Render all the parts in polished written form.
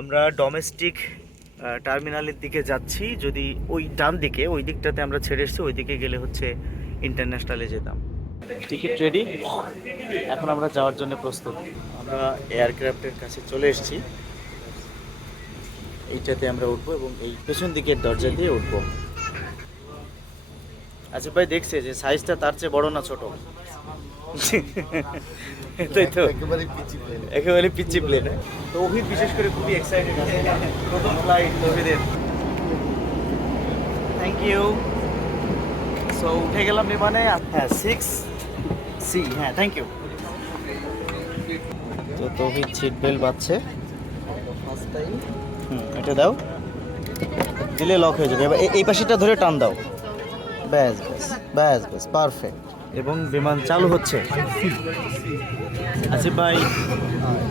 আমরা ডোমেস্টিক টার্মিনালের দিকে যাচ্ছি। যদি ওই ডান দিকে ওই দিকটাতে আমরা ছেড়ে এসেছি, ওই দিকে গেলে হচ্ছে ইন্টারন্যাশনালে যেতাম। টিকিট রেডি, এখন আমরা যাওয়ার জন্য প্রস্তুত। আমরা এয়ারক্রাফটের কাছে চলে এসেছি। এইটাতে আমরা উঠবো এবং এই পেছন দিকের দরজা দিয়ে উঠবো। আচ্ছা ভাই, দেখছে যে সাইজটা তার চেয়ে বড় না ছোট? তাই তো, একেবারে পিচি প্লেন। তৌহিদ বিশেষ করে খুবই এক্সাইটেড আছে, প্রথম ফ্লাইট তৌহিদের। Thank you. সো উঠে গেলাম বিমানে। হ্যাঁ 6C, হ্যাঁ থ্যাংক ইউ। তো তৌহিদ সিট বেল্ট বাজছে। এটা দাও, দিলে লক হয়ে যাবে। এবার এই পাশেটা ধরে টান দাও। ব্যাস ব্যাস ব্যাস ব্যাস, পারফেক্ট। এবং বিমান চালু হচ্ছে। আসিফ ভাই,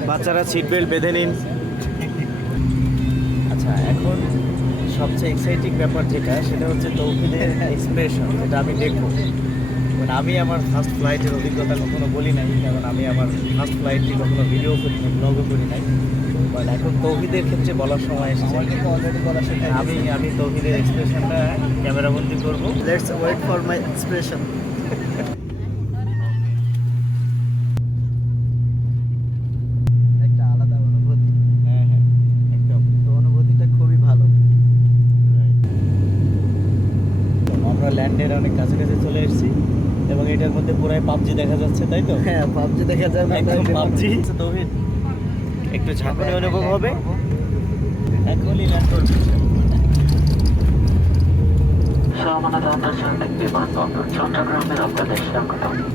বাচ্চারা সিট বেল্ট বেঁধে নিন। আচ্ছা, এখন সবচেয়ে এক্সাইটিং ব্যাপার যেটা, সেটা হচ্ছে তৌহিদের এক্সপ্রেশন, যেটা আমি দেখবো। মানে আমি আমার ফার্স্ট ফ্লাইটের অভিজ্ঞতা কখনো বলি নাই, কারণ আমি আমার ফার্স্ট ফ্লাইটটি কখনো ভিডিও করি নাই, ব্লগও করি নাই। বাট এখন তৌহিদের ক্ষেত্রে বলার সময় এসেছে। আমি তৌহিদের এক্সপ্রেশনটা ক্যামেরাবন্দি করবো। Let's wait for my expression. একটা আলাদা অনুভূতি। হ্যাঁ হ্যাঁ, একদম। তো অনুভূতিটা খুবই ভালো। আমরা ল্যান্ডের অনেক কাছাকাছি চলে এসেছি এবং এটার মধ্যে পুরাই পাবজি দেখা যাচ্ছে, তাই তো? হ্যাঁ, পাবজি দেখা যাবে, একদম পাবজি। তৌহিদ, একটু ঝাঁকুনি অনুভব হবে। এখনই ল্যান্ড করছে।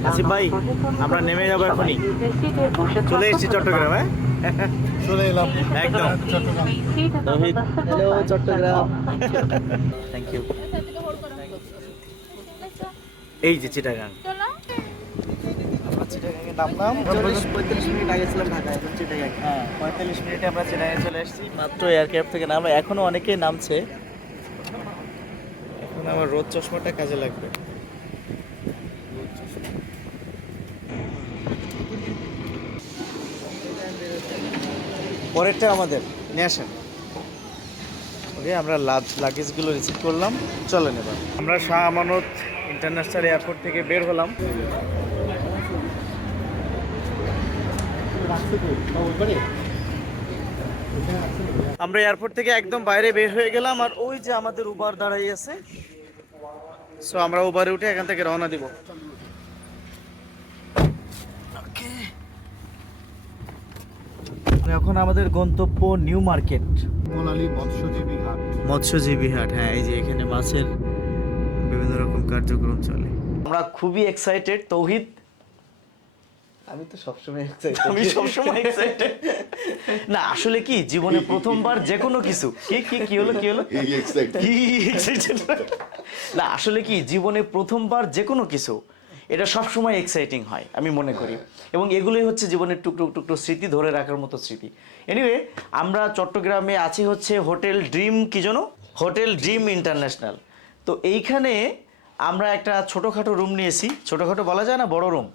আসিফ ভাই, আমরা নেমে যাবো এখনই। চলে এসেছি চট্টগ্রাম। হ্যাঁ, চলে এলাম একদম Chattogram. Touhid, hello Chattogram. Thank you. এই যে চিটাগাং। আমরা চিটাগাংয়ে নামলাম। 45 মিনিট আগে ছিলাম ঢাকায়, এখন চিটাগাং। হ্যাঁ, 45 মিনিটে আমরা চিটাগাংয়ে চলে এসেছি। মাত্র এয়ারক্রাফট থেকে নামা, এখনো অনেকেই নামছে। এখন আমার রোদ চশমাটা কাজে লাগবে। পরেরটা আমাদের নিয়ে আসেন। ওকে, আমরা লাগেজগুলো রিসিভ করলাম। চলেন এবার আমরা শাহ আমানত ইন্টারন্যাশনাল এয়ারপোর্ট থেকে বের হলাম। আমরা এয়ারপোর্ট থেকে একদম বাইরে বের হয়ে গেলাম, আর ওই যে আমাদের উবার দাঁড়াই আছে। সো আমরা উবারে উঠে এখান থেকে রওনা দিব। এখন আমাদের গন্তব্য নিউ মার্কেট, মৎস্যজীবী হাট। হ্যাঁ, এই যে এখানে মাছের বিভিন্ন রকম কার্যক্রম চলে। আমরা খুবই এক্সাইটেড। তৌহিদ, আমি তো সবসময় এক্সাইটেড। আমি সবসময় এক্সাইটেড। না আসলে কি, জীবনে প্রথমবার যে কোনো কিছু কি হলো না আসলে কি, জীবনে প্রথমবার যে কোনো কিছু, এটা সবসময় এক্সাইটিং হয় আমি মনে করি। এবং এগুলোই হচ্ছে জীবনের টুকরো টুকরো স্মৃতি, ধরে রাখার মতো স্মৃতি। এনিওয়ে, আমরা চট্টগ্রামে আছি হচ্ছে হোটেল ড্রিম, কি যেন, হোটেল ড্রিম ইন্টারন্যাশনাল। তো এইখানে আমরা একটা ছোটোখাটো রুম নিয়েছি। ছোটোখাটো বলা যায় না, বড় রুম,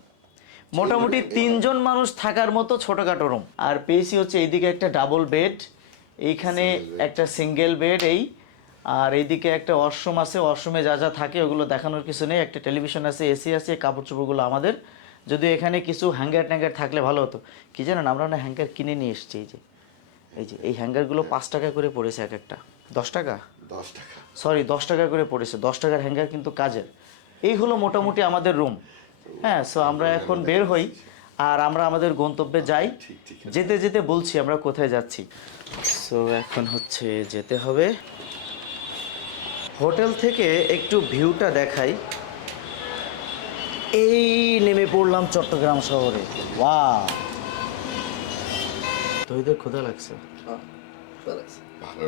মোটামুটি 3 জন মানুষ থাকার মতো ছোটোখাটো রুম। আর পেয়েছি হচ্ছে এইদিকে একটা ডাবল বেড, এইখানে একটা সিঙ্গেল বেড, আর এইদিকে একটা ওয়াশরুম আছে। ওয়াশরুমে যা যা থাকে ওগুলো দেখানোর কিছু নেই। একটা টেলিভিশন আছে, এসি আছে, কাপড় চোপড়গুলো আমাদের। যদিও এখানে কিছু হ্যাঙ্গার ট্যাঙ্গার থাকলে ভালো হতো। কি জানেন, আমরা না হ্যাঙ্গার কিনে নিয়ে এসেছি। এই হ্যাঙ্গারগুলো 5 টাকা করে পড়েছে এক একটা। 10 টাকা, সরি 10 টাকা করে পড়েছে। 10 টাকার হ্যাঙ্গার কিন্তু কাজের। এই হলো মোটামুটি আমাদের রুম। হ্যাঁ, সো আমরা এখন বের হই আর আমরা আমাদের গন্তব্যে যাই। যেতে যেতে বলছি আমরা কোথায় যাচ্ছি। সো এখন হচ্ছে যেতে হবে। হোটেল থেকে একটু ভিউটা দেখাই। এই নেমে পড়লাম চট্টগ্রাম শহরে। ওয়াও, তোদের ক্ষুধা লাগছে?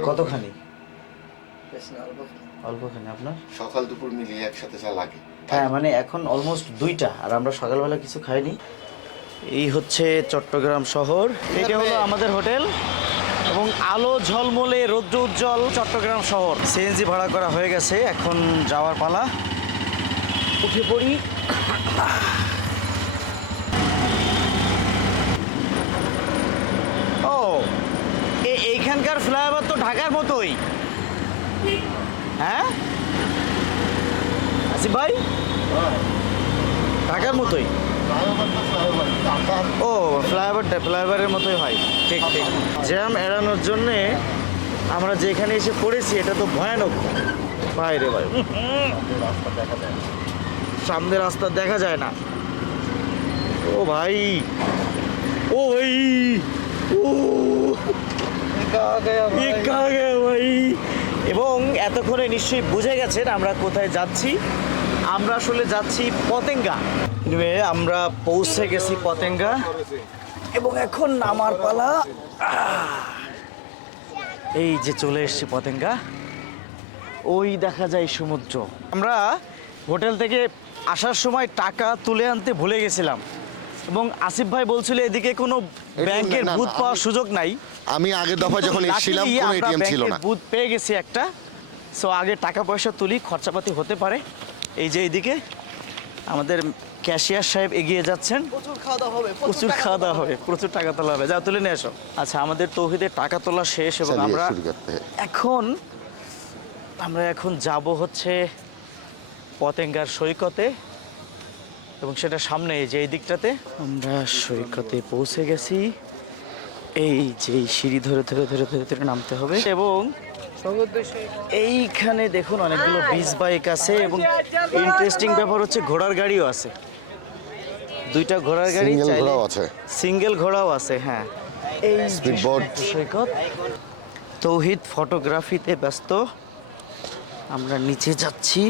কতখানি? অল্পখানি। আপনার? সকাল দুপুর মিলিয়ে একসাথে যা লাগে। হ্যাঁ, মানে এখন অলমোস্ট 2টা, আর আমরা সকালবেলা কিছু খাইনি। এই হচ্ছে চট্টগ্রাম শহর। এটা হলো আমাদের হোটেল এবং আলো ঝলমলে রৌদ্র উজ্জ্বল চট্টগ্রাম শহর। সিএনজি ভাড়া করা হয়ে গেছে, এখন যাওয়ার পালা। উঠে পড়ি। ও, এইখানে এখানকার ফ্লাইওভার তো ঢাকার মতোই, হ্যাঁ আসিফ ভাই, ঢাকার মতোই। ও ফ্লাইওভারের মতোই হয়, ঠিক ঠিক। জ্যাম এড়ানোর জন্যে আমরা যেখানে এসে পড়েছি এটা তো ভয়ানক ভাই রে ভাই, সামনে রাস্তা দেখা যায় না। ও ভাই, ও ভাই, ও ये कहाँ गया ভাই। এবং এতক্ষণে নিশ্চয়ই বুঝে গেছেন আমরা কোথায় যাচ্ছি। আমরা আসলে যাচ্ছি পতেঙ্গা। আমরা পৌঁছে গেছি পতেঙ্গা এবং এখন নামার পালা। এই যে চলে এসেছি পতেঙ্গা, ওই দেখা যায় সমুদ্র। আমরা হোটেল থেকে আসার সময় টাকা তুলে আনতে ভুলে গেছিলাম এবং আসিফ ভাই বলছিল এদিকে কোনো ব্যাংকের না, বুথ পাওয়ার সুযোগ নাই। আমি আগের দফা যখন এসেছিলাম Luckily কোনো আমরা এটিএম ছিল ব্যাংকের না। বুথ পেয়ে গেছি একটা। সো আগে টাকা পয়সা তুলি, খরচাপাতি হতে পারে। এই যে এইদিকে আমাদের ক্যাশিয়ার সাহেব এগিয়ে যাচ্ছেন। প্রচুর খাওয়া দাওয়া হবে, প্রচুর টাকা তোলা হবে। যা তুলে নিয়ে এসো। আচ্ছা, আমাদের তৌহিদের টাকা তোলা শেষ এবং চলিয়ে আমরা শুরু করতে हैं। এখন যাব হচ্ছে পতেঙ্গার সৈকতে এবং সেটা সামনে এই যে এই দিকটাতে। আমরা সৈকতে পৌঁছে গেছি। এই যে এই সিঁড়ি ধরে ধরে ধরে ধরে ধরে নামতে হবে এবং এইখানে দেখুন অনেকগুলো বিচ বাইক আছে এবং ইন্টারেস্টিং ব্যাপার হচ্ছে ঘোড়ার গাড়িও আছে। দুইটা ঘোড়ার গাড়ি, Single ঘোড়াও আছে। সিঙ্গেল ঘোড়াও আছে, হ্যাঁ। এই যে Speedboat। সৈকত। তৌহিদ ফটোগ্রাফিতে ব্যস্ত, আমরা নিচে যাচ্ছি।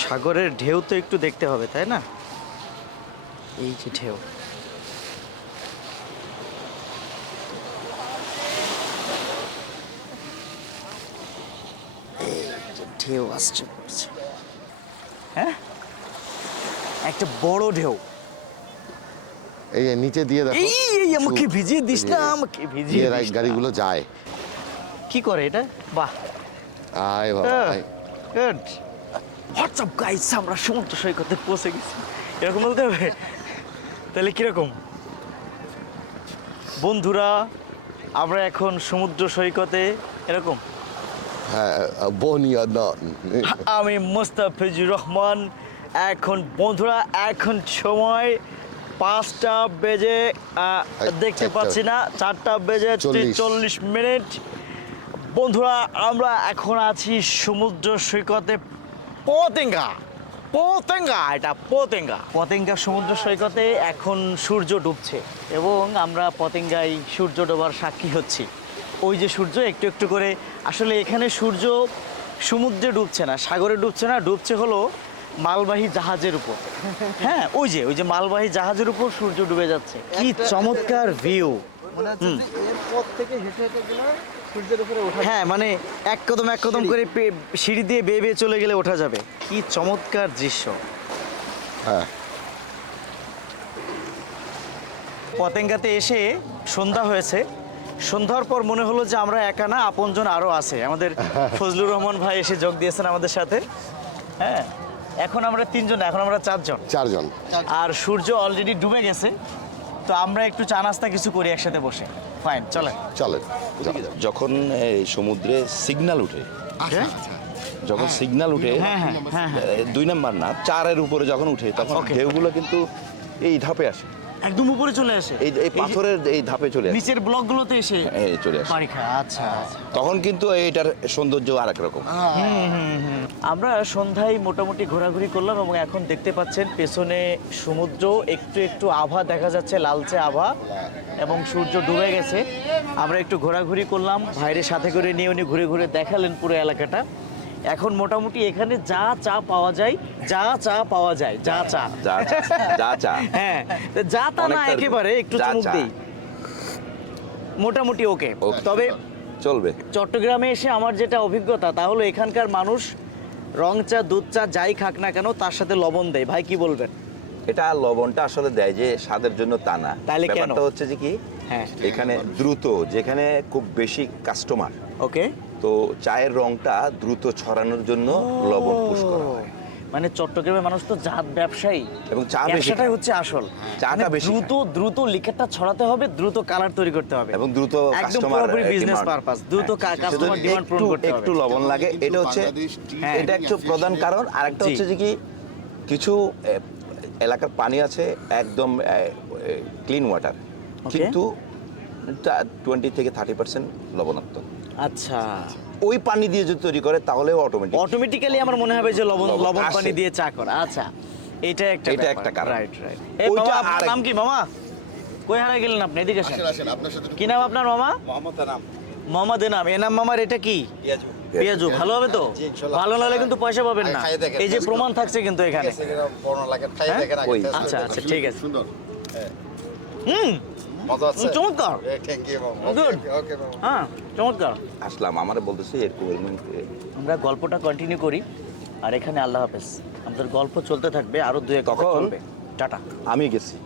সাগরের ঢেউ তো একটু দেখতে হবে, তাই না? এই যে ঢেউ, এই যে ঢেউ আসছে পড়ছে, হ্যাঁ একটা বড় ঢেউ। এই যে নিচে দিয়ে দেখো, এই আমাকে ভিজিয়ে দিস না, আমাকে ভিজিয়ে দিস না। গাড়িগুলো যায়। কি করে এটা? বাহ, আয় বাবা আয়। গুড। হোয়াটসঅ্যাপ গাইস, আমরা সমুদ্র সৈকতে পৌঁছে গেছি। এরকম বলতে হবে? তাহলে কিরকম বন্ধুরা, আমরা এখন সমুদ্র সৈকতে, এরকম। হ্যাঁ, বনিয়াদ। আমি মোস্তাফিজুর রহমান। এখন বন্ধুরা, এখন সময় 5টা বেজে দেখতে পাচ্ছি না, 4টা বেজে 40 মিনিট। বন্ধুরা, আমরা এখন আছি সমুদ্র সৈকতে পতেঙ্গা। এটা পতেঙ্গা সমুদ্র সৈকতে এখন সূর্য ডুবছে এবং আমরা পতেঙ্গায় সূর্য ডোবার সাক্ষী হচ্ছি। ওই যে সূর্য একটু একটু করে, আসলে এখানে সূর্য সমুদ্রে ডুবছে না, সাগরে ডুবছে না, ডুবছে হলো মালবাহী জাহাজের উপর। হ্যাঁ, ওই যে মালবাহী জাহাজের উপর সূর্য ডুবে যাচ্ছে। কি চমৎকার ভিউ! হ্যাঁ, মানে এক কদম করে সিঁড়ি দিয়ে বেয়ে বেয়ে চলে গেলে ওঠা যাবে। কি চমৎকার দৃশ্য! হ্যাঁ, পতেঙ্গাতে এসে সন্ধ্যা হয়েছে। সন্ধ্যার পর মনে হলো যে আমরা একা না, আপনজন আরও আছে। আমাদের ফজলুর রহমান ভাই এসে যোগ দিয়েছেন আমাদের সাথে। হ্যাঁ, এখন আমরা 3 জন, এখন আমরা 4 জন। 4 জন। আর সূর্য অলরেডি ডুবে গেছে, তো আমরা একটু চা নাস্তা কিছু করি একসাথে বসে। ফাইন, চলেন। চলেন। যখন এই সমুদ্রে সিগন্যাল উঠে, হ্যাঁ? যখন সিগন্যাল উঠে, হ্যাঁ, হ্যাঁ, হ্যাঁ, হ্যাঁ। 2 নাম্বার না 4-এর উপরে যখন উঠে, তখন Okay. ঢেউগুলো কিন্তু এই ধাপে আসে, একদম উপরে চলে আসে, এই পাথরের এই ধাপে চলে আসে, নিচের ব্লকগুলোতে এসে এই চলে আসে। পানি খায়। আচ্ছা, তখন কিন্তু এইটার সৌন্দর্য আরেক রকম। আমরা সন্ধ্যায় মোটামুটি ঘোরাঘুরি করলাম এবং এখন দেখতে পাচ্ছেন পেছনে সমুদ্র, একটু একটু আভা দেখা যাচ্ছে, লালচে আভা, এবং সূর্য ডুবে গেছে। আমরা একটু ঘোরাঘুরি করলাম, ভাইয়ের সাথে করে নিয়ে উনি ঘুরে ঘুরে দেখালেন পুরো এলাকাটা। এখন মোটামুটি এখানে যা চা পাওয়া যায়, যা চা হ্যাঁ, তো যা তা না, অনেকটা একেবারে একটু যা চুমুক চা। দিই, মোটামুটি ওকে। Okay. তবে চলবে। চট্টগ্রামে এসে আমার যেটা অভিজ্ঞতা, তা হলো এখানকার মানুষ রং চা, দুধ চা যাই খাক না কেন তার সাথে লবণ দেয়। ভাই কি বলবেন? এটা লবণটা আসলে দেয় যে স্বাদের জন্য, তা না। তাহলে কেন? ব্যাপারটা হচ্ছে যে কি, হ্যাঁ, এখানে দ্রুত, যেখানে খুব বেশি কাস্টমার, ওকে। তো চায়ের রংটা দ্রুত ছড়ানোর জন্য লবণ পুশ করা হয়। মানে চট্টগ্রামের মানুষ তো জাত ব্যবসায়ী এবং চা বেশি ব্যবসাটাই খায়। হচ্ছে আসল। চাটা মানে বেশি দ্রুত লিকেটটা ছড়াতে হবে, দ্রুত কালার তৈরি করতে হবে এবং দ্রুত একদম কাস্টমার পুরোপুরি বিজনেস পারপাস, দ্রুত কাস্টমার ডিমান্ড পূরণ করতে হবে। একটু লবণ লাগে, এটা হচ্ছে হ্যাঁ। এটা একটু প্রধান কারণ। আর একটা জি। হচ্ছে যে কি কিছু এলাকার পানি আছে একদম ক্লিন ওয়াটার, কিন্তু 20 থেকে 30% লবণাক্ত। আচ্ছা, ওই পানি দিয়ে যদি তৈরি করে তাহলে অটোমেটিক অটোমেটিক্যালি আমার মনে হবে যে লবণ লবণ লবণ আসে। পানি দিয়ে চা করা। আচ্ছা, এটা এটা একটা কারণ। রাইট। এই ওইটা মামা, আপনার আরেক- নাম কি মামা? কই হারাই গেলেন আপনি? এদিকে আসেন। কি নাম আপনার মামা? মোহাম্মদ এনাম। এনাম মামার এটা কি? পেঁয়াজু। ভালো হবে তো? ভালো না হলে কিন্তু পয়সা পাবেন না। এই যে প্রমাণ থাকছে কিন্তু এখানে। ওই। আচ্ছা, ঠিক আছে। সুন্দর হুম, মজা আছে চমৎকার। Thank you Good. ওকে হ্যাঁ, চমৎকার। আসলাম, আমার বলতেছে এরকম আমরা গল্পটা কন্টিনিউ করি, আর এখানে আল্লাহ হাফেজ। আমাদের গল্প চলতে থাকবে, আরো 2-1 কথা তখন- চলবে। টাটা। আমি গেছি